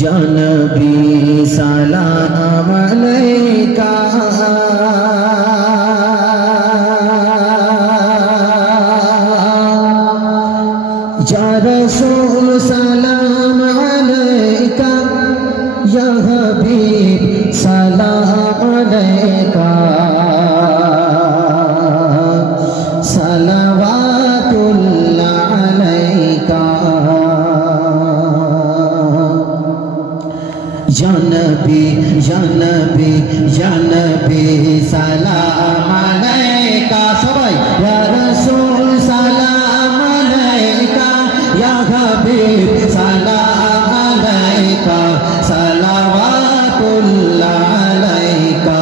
या नबी सलाम अलैका या रसूल सलाम अलैका या हबीब सलाम अलैका सलवातुल्लाह अलैका या नबी या नबी या नबी सलाम अलैका सबाई या रसूल सलाम अलैका या हबीब सलाम अलैका सलवातुल्लाह अलैका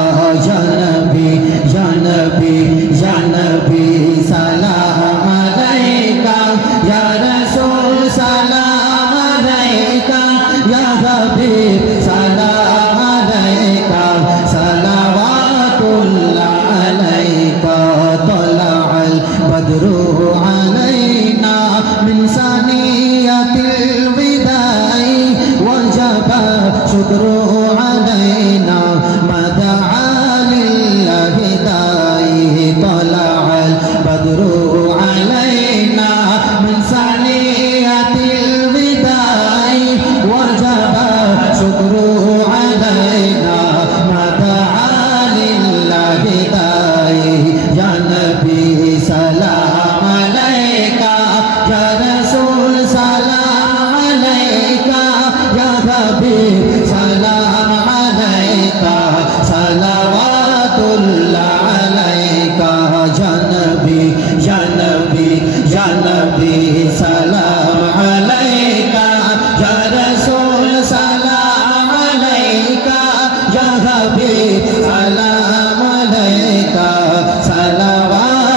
या नबी या नबी या नबी सलाम अलैका या रसूल सलाम अलैका या हबीब सलाम अलैका सलवातुल्लाह अलैका तलअल बद्रु अलैना मिन सानियतिल विदाई वजब शुक्रू अलैना मदआ लिल्लाहि दाई तलअल बद्रु अलैना मिन सानियतिल विदाई वजब शुक्रू अलैना मदआ लिल्लाहि दाई या नबी सलाम अलैका या रसूल सलाम अलैका या हबीब सलाम अलैका सलवातुल्लाह अलैका या नबी या नबी या नबी सलाम अलैका या रसूल सलाम अलैका या हबीब सलाम अलैका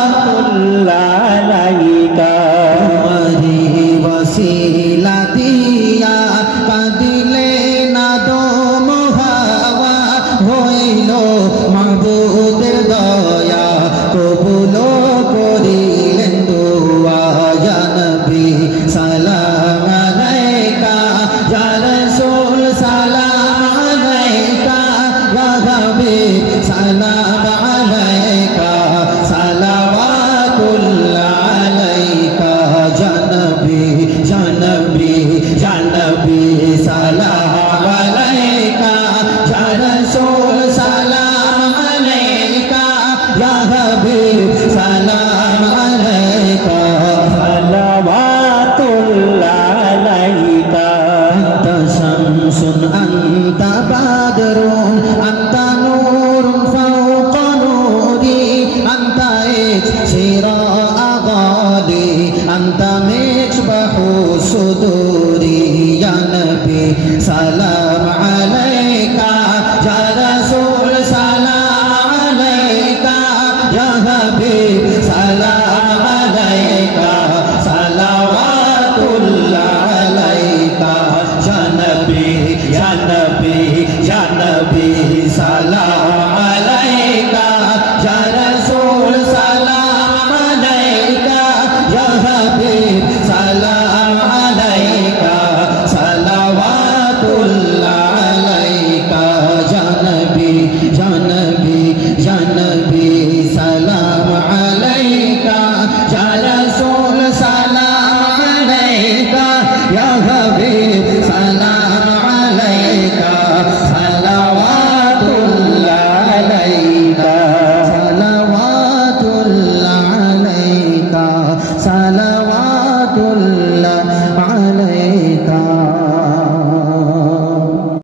सलवातुल्लाह अलैका तुम्हारी वसीला दिया कादिले ना दो मुहावा হইলো মাহবুবের দয়া কবুলো করিলেন দোয়া ইয়া নবী সালাম আলাইকা ইয়া রাসূল সালাম আলাইকা ইয়া হাবিব সালাম আলাইকা সালাওয়াতুল্লাহ আলাইকা ইয়া নবী ইয়া নবী ইয়া নবী সালাম আলাইকা ইয়া রাসূল সালাম আলাইকা ইয়া হাবিব সালাম আলাইকা সালাওয়াতুল্লাহ আলাইকা আনতা শামসুন আনতা বাদরুন আনতা নূরুন ফাওকা নূরি আনতা ইশরা আগালি আনতা মিসবাহু সুদুরি ইয়া নবী সালাম